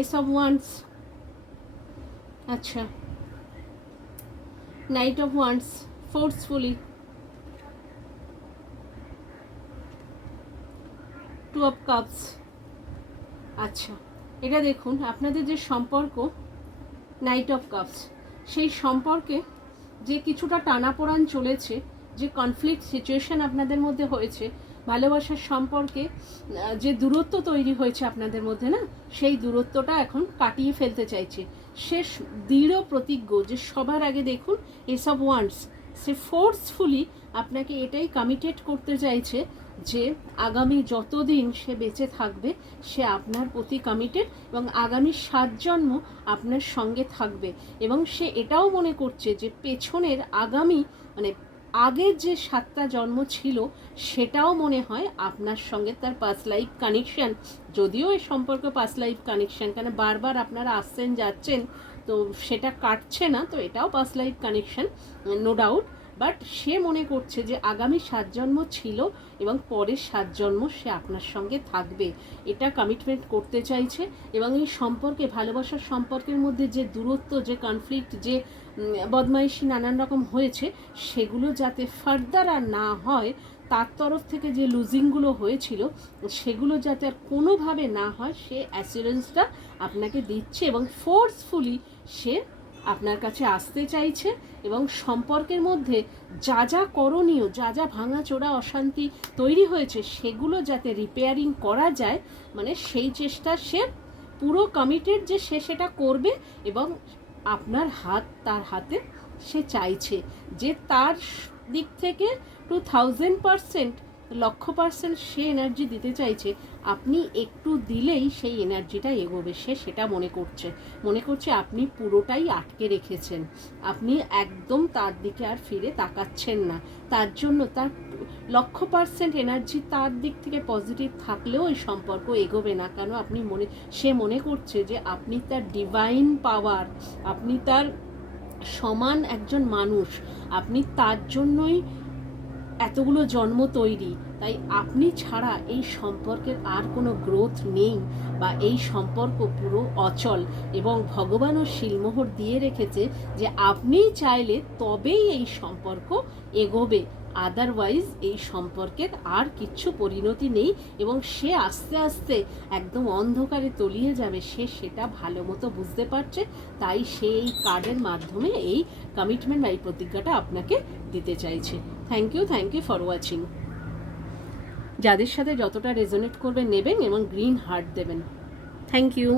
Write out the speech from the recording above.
S of wands, আচ্ছা, knight of wands, forcefully, two of cups. আচ্ছা, এটা দেখুন আপনাদের যে সম্পর্ক, নাইট অফ কাপস, সেই সম্পর্কে যে কিছুটা টানাপোড়ান চলেছে, যে কনফ্লিক্ট সিচুয়েশন আপনাদের মধ্যে হয়েছে, ভালোবাসার সম্পর্কে যে দূরত্ব তৈরি হয়েছে আপনাদের মধ্যে না, সেই দূরত্বটা এখন কাটিয়ে ফেলতে চাইছে। সে দৃঢ় প্রতিজ্ঞ যে সবার আগে দেখুন S of once, say forcefully আপনাকে এটাই কমিটেড করতে চাইছে যে আগামী যতদিন সে বেঁচে থাকবে সে আপনার প্রতি কমিটেড এবং আগামী 7 জন্ম আপনার সঙ্গে থাকবে। এবং সে এটাও মনে করছে যে পেছনের আগামী মানে আগের যে 7টা জন্ম ছিল সেটাও মনে হয় আপনার সঙ্গে তার পাস্ট লাইফ কানেকশান, যদিও এই সম্পর্ক পাস্ট লাইফ কানেকশান, কেন বারবার আপনারা আসছেন যাচ্ছেন তো সেটা কাটছে না, তো এটাও past life connection no doubt. But সে মনে করছে যে আগামী 7 জন্ম ছিল এবং পরের 7 জন্ম সে আপনার সঙ্গে থাকবে, এটা কমিটমেন্ট করতে চাইছে। এবং এই সম্পর্কে, ভালোবাসার সম্পর্কের মধ্যে যে দূরত্ব, যে কনফ্লিক্ট, যে বদমাইশি নানান রকম হয়েছে, সেগুলো যাতে ফার্দার আর না হয়, তার তরফ থেকে যে লুজিংগুলো হয়েছিল সেগুলো যাতে আর কোনোভাবে না হয়, সে অ্যাসিওরেন্সটা আপনাকে দিচ্ছে এবং ফোর্সফুলি সে আপনার কাছে আসতে চাইছে। এবং সম্পর্কের মধ্যে যা যা করণীয়, যা যা ভাঙাচোরা অশান্তি তৈরি হয়েছে সেগুলো যাতে রিপেয়ারিং করা যায়, মানে সেই চেষ্টা সে পুরো কমিটেড যে সে সেটা করবে। এবং আপনার হাত তার হাতে সে চাইছে যে তার দিক থেকে 2000%, 1,00,000% সে এনার্জি দিতে চাইছে। আপনি একটু দিলেই সেই এনার্জিটা এগোবে, সে সেটা মনে করছে আপনি পুরোটাই আটকে রেখেছেন, আপনি একদম তার দিকে আর ফিরে তাকাচ্ছেন না। তার জন্য তার 1,00,000% এনার্জি তার দিক থেকে পজিটিভ থাকলেও এই সম্পর্ক এগোবে না। কেন সে মনে করছে যে আপনি তার ডিভাইন পাওয়ার, আপনি তার সমান একজন মানুষ, আপনি তার জন্যই এতগুলো জন্ম তৈরি, তাই আপনি ছাড়া এই সম্পর্কের আর কোনো গ্রোথ নেই বা এই সম্পর্ক পুরো অচল। এবং ভগবানও শিলমোহর দিয়ে রেখেছে যে আপনি চাইলে তবেই এই সম্পর্ক এগোবে, আদারওয়াইজ এই সম্পর্কের আর কিচ্ছু পরিণতি নেই। এবং সে আস্তে আস্তে একদম অন্ধকারে তলিয়ে যাবে, সে সেটা ভালো মতো বুঝতে পারছে। তাই সে এই কার্ডের মাধ্যমে এই কমিটমেন্ট বা এই প্রতিজ্ঞাটা আপনাকে দিতে চাইছে। Thank you for watching. যাদের সাথে যতটা রেজোনেট করবে নেবেন এবং গ্রিন হার্ট দেবেন। Thank you.